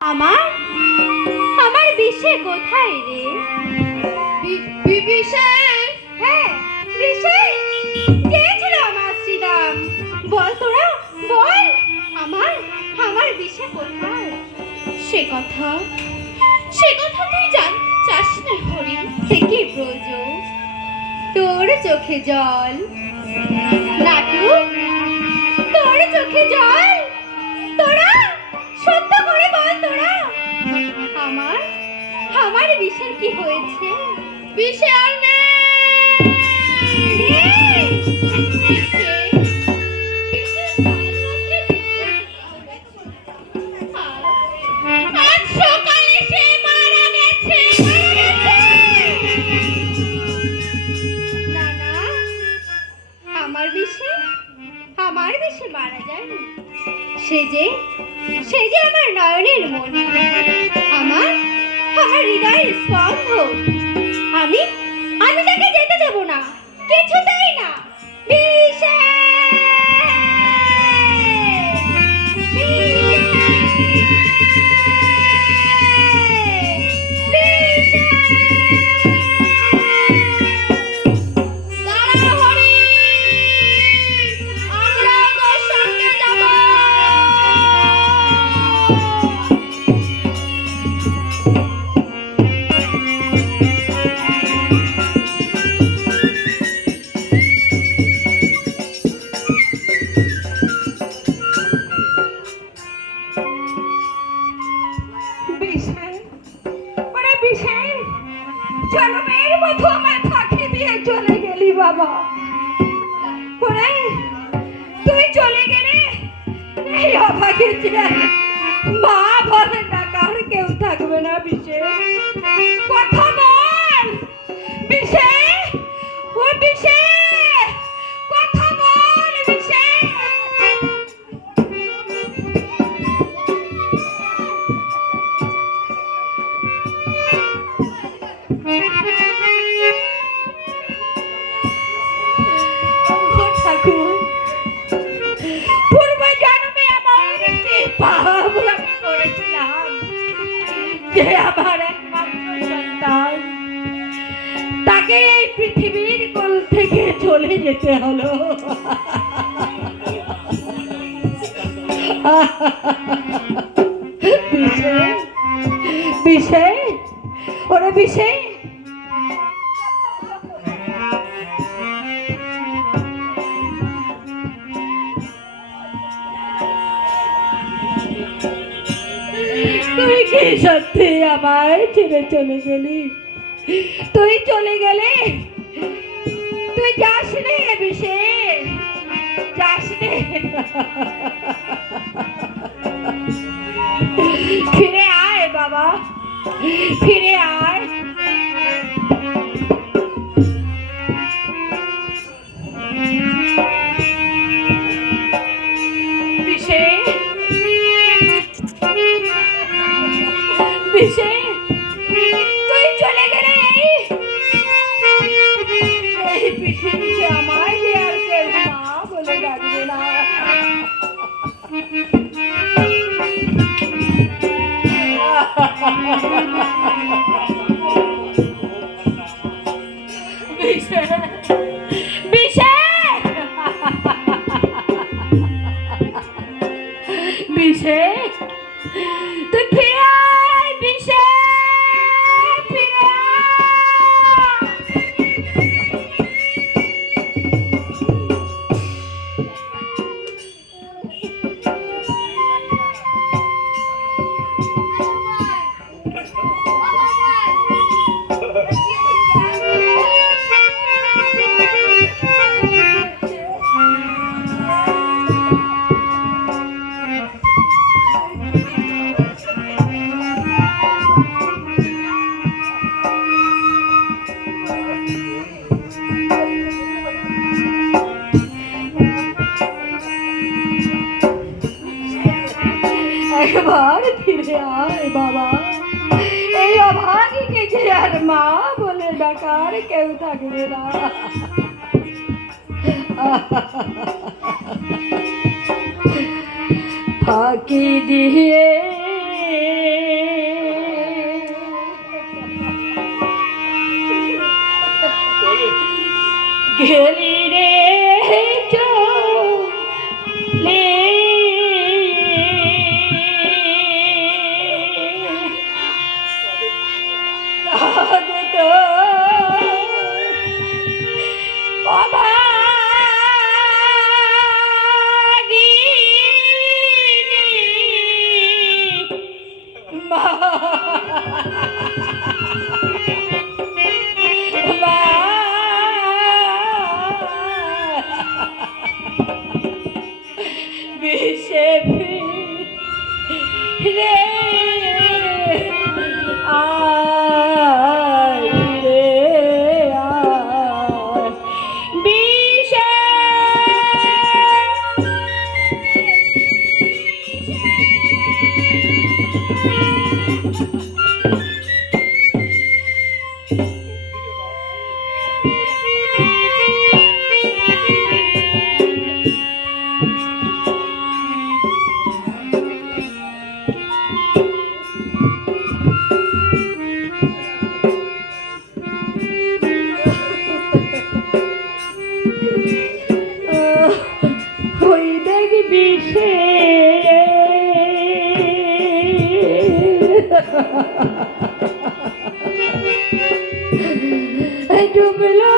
আমার? আমার বিষে কোথায় রে? বিষে? হ্যাঁ বিষে। কে ছিল আমার শ্রীরাম বল তোরা বল। আমার আমার বিষে কোথায়? সে কথা সে কথা তুই জানতে চাস না হরি থেকে ব্রজ তোর চোখে জল। নাটু তোর চোখে জল? কি হয়েছে? বিষে আর নেই। সে যে সে যে আমার নয়নের মন। আমার আমার হৃদয়ের স্পন্ধ। আমি আমি তাকে যেতে দেব না কিছুতেই না। বিষে তুই চলে গেলে? এই অভাগে যে মা বলে ডাকার কেউ থাকবে না বিশেষ কথা যে আমার একমাত্র সন্তান, তাকে এই পৃথিবীর কোল থেকে চলে যেতে হলো। বিষে, ওরে বিষে সত্যি আমায় ছেড়ে চলে গেলি। তুই চলে গেলে? তুই যাস রে বিষে যাস রে ফিরে আয় বাবা। ফিরে আয়। Gracias. একবার ফিরে আয় বাবা। এই অভাগীকে যে আর মা বলে ডাকার কেউ থাকবে না। ফাঁকি দিয়ে Baby. Blanco.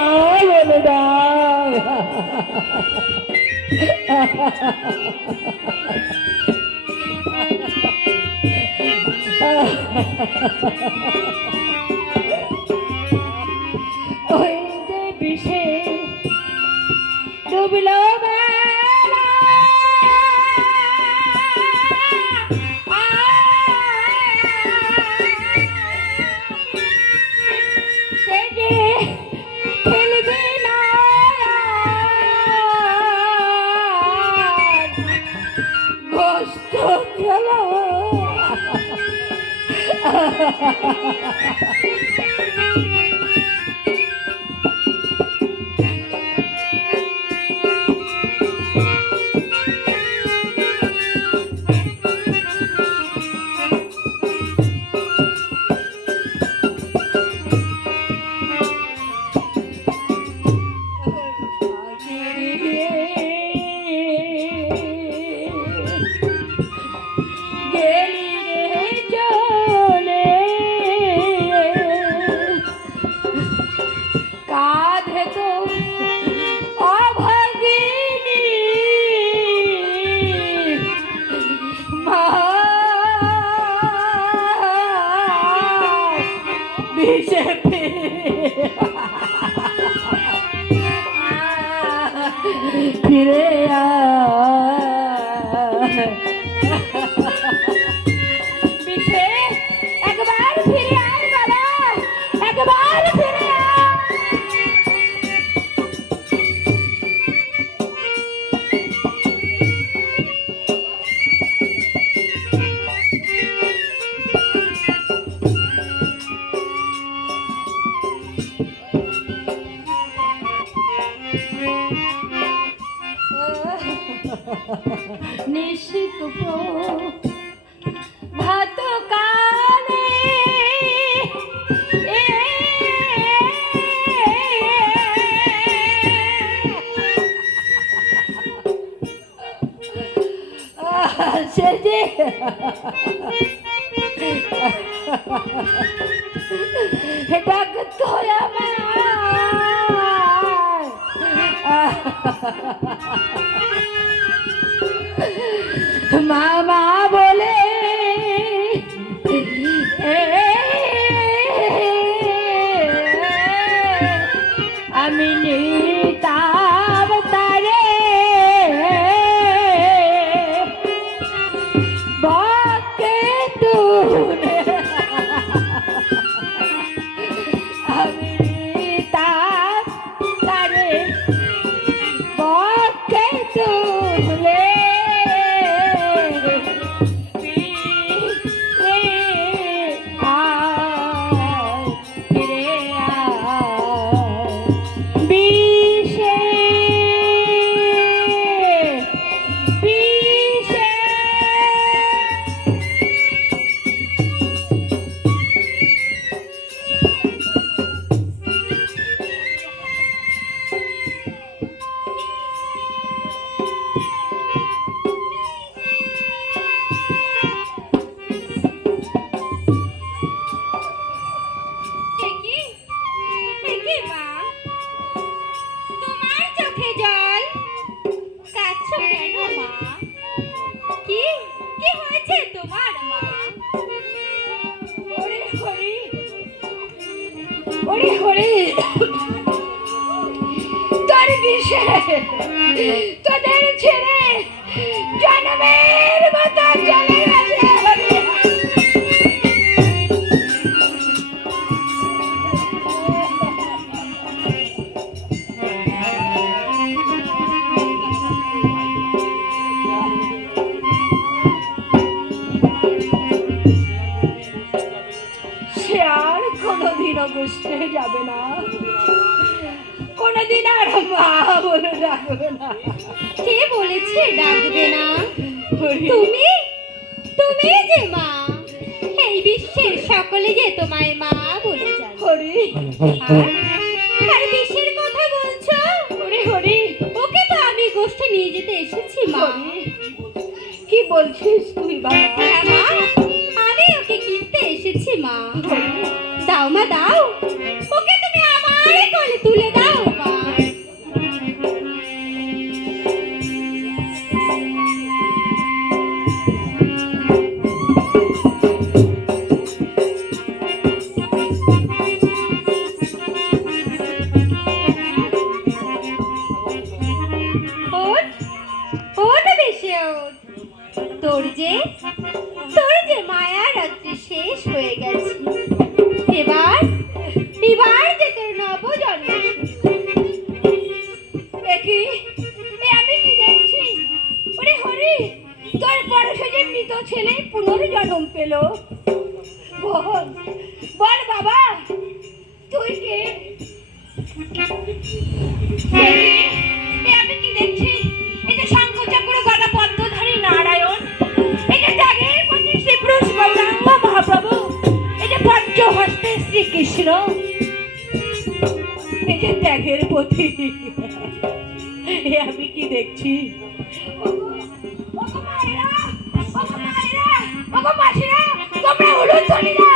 দাও বলে দাও ওই যে বিষে ডুবলো ハハハハ! BJP. 그래. ശരി ডাকতো আমার চোখে জল। কাঁদছো কেন মা? কি কি হয়েছে তোমার মা? ওরে হরি ওরে হরি। তোর তোদের ছেড়ে ডাকবে না। তুমি তুমি যে মা এই বিশ্বের সকলে যে তোমায় মা বলে জানে। আর- বিশ্বের কথা বলছো? হরি ওকে তো আমি গোষ্ঠে নিয়ে যেতে এসেছি মা। কি বলছিস তুই বাবা? হ্যাঁ, মা আমি ওকে কিনতে এসেছি মা। দাও মা দাও। ওকে তুমি আমার কোলে তুলে দাও। পুনর্জন্ম পেল? বল বল বাবা, তুই কে? আমি কি দেখছি? এই পদ্মধারী নারায়ণ, এই যে ত্যাগের প্রতি শ্রীপুরুষ গৌরাঙ্গ এই যে পঞ্চহস্তে শ্রীকৃষ্ণ, এই যে ত্যাগের প্রতি আমি কি দেখছি? அப்பா பாசினா தொம்பளை உளுந்து சொல்லிடா